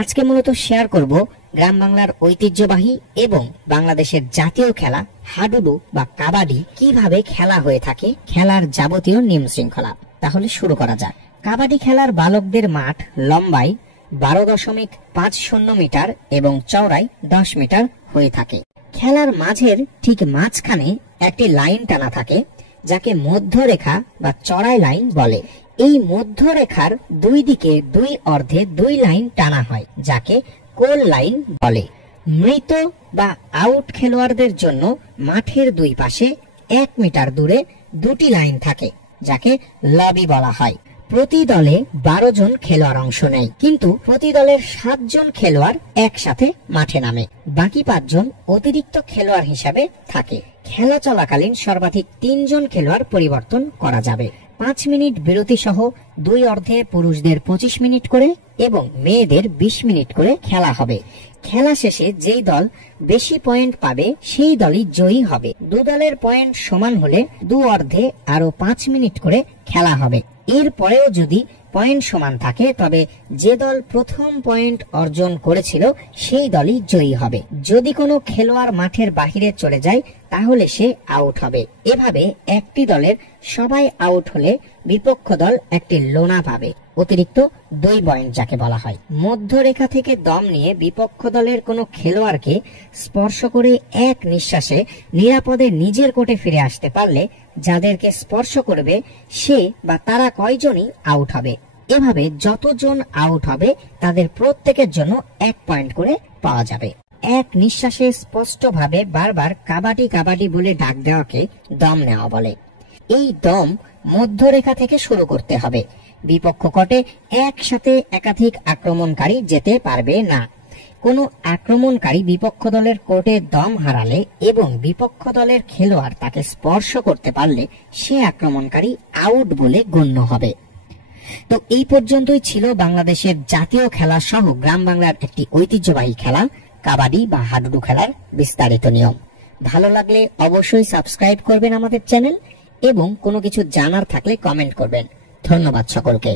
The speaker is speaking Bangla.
আজকে মূলত শেয়ার করব গ্রাম বাংলার ঐতিহ্যবাহী এবং বাংলাদেশের জাতীয় খেলা হাডুডু বা কাবাডি কিভাবে খেলা হয়ে থাকে, খেলার যাবতীয় নিয়ম শৃঙ্খলা। তাহলে শুরু করা যাক। কাবাডি খেলার বালকদের মাঠ লম্বায় 12.50 মিটার এবং চওড়ায় 10 মিটার হয়ে থাকে। খেলার মাঝের ঠিক মাঝখানে একটি লাইন টানা থাকে, যাকে মধ্যরেখা বা চড়াই লাইন বলে। এই মধ্যরেখার দুই দিকে দুই অর্ধে দুই লাইন টানা হয়, যাকে কোল লাইন বলে। মৃত বা আউট খেলোয়াড়দের জন্য মাঠের দুই পাশে 1 মিটার দূরে দুটি লাইন থাকে, যাকে লবি বলা হয়। প্রতি দলে 12 জন খেলোয়াড় অংশ নেয়, কিন্তু প্রতি দলের 7 জন খেলোয়াড় একসাথে মাঠে নামে। বাকি 5 জন অতিরিক্ত খেলোয়াড় হিসাবে থাকে। খেলা চলাকালীন সর্বাধিক 3 জন খেলোয়াড় পরিবর্তন করা যাবে। 5 মিনিট বিরতি সহ দুই অর্ধে পুরুষদের 25 মিনিট করে এবং মেয়েদের 20 মিনিট করে খেলা হবে। খেলা শেষে যেই দল বেশি পয়েন্ট পাবে সেই দলই জয়ী হবে। দু দলের পয়েন্ট সমান হলে দু অর্ধে আরো 5 মিনিট করে খেলা হবে। এর পরেও যদি পয়েন্ট সমান থাকে তবে যে দল প্রথম পয়েন্ট অর্জন করেছিল সেই দলই জয়ী হবে। যদি কোনো খেলোয়াড় মাঠের বাহিরে চলে যায় তাহলে সে আউট হবে। এভাবে একটি দলের সবাই আউট হলে বিপক্ষ দল একটি লোনা পাবে, অতিরিক্ত 2 পয়েন্ট যাকে বলা হয়। মধ্যরেখা থেকে দম নিয়ে বিপক্ষ দলের কোনো খেলোয়াড়কে স্পর্শ করে এক নিঃশ্বাসে নিরাপদে নিজের কোর্টে ফিরে আসতে পারলে যাদেরকে স্পর্শ করবে সে বা তারা কয়জনই আউট হবে। এভাবে যতজন আউট হবে তাদের প্রত্যেকের জন্য 1 পয়েন্ট করে পাওয়া যাবে। এক নিঃশ্বাসে স্পষ্টভাবে বারবার কাবাডি কাবাডি বলে ডাক দেওয়াকে দম নেওয়া বলে। এই দম মধ্যরেখা থেকে শুরু করতে হবে। বিপক্ষ কোর্টে একসাথে একাধিক আক্রমণকারী যেতে পারবে না। কোনো আক্রমণকারী বিপক্ষ দলের কোর্টে দম হারালে এবং বিপক্ষ দলের খেলোয়াড় তাকে স্পর্শ করতে পারলে সে আক্রমণকারী আউট বলে গণ্য হবে। তো এই পর্যন্তই ছিল বাংলাদেশের জাতীয় খেলা সহ গ্রাম বাংলার একটি ঐতিহ্যবাহী খেলা কাবাডি বা হাডুডু খেলার বিস্তারিত নিয়ম। ভালো লাগলে অবশ্যই সাবস্ক্রাইব করবেন আমাদের চ্যানেল এবং কোনো কিছু জানার থাকলে কমেন্ট করবেন। ধন্যবাদ সকলকে।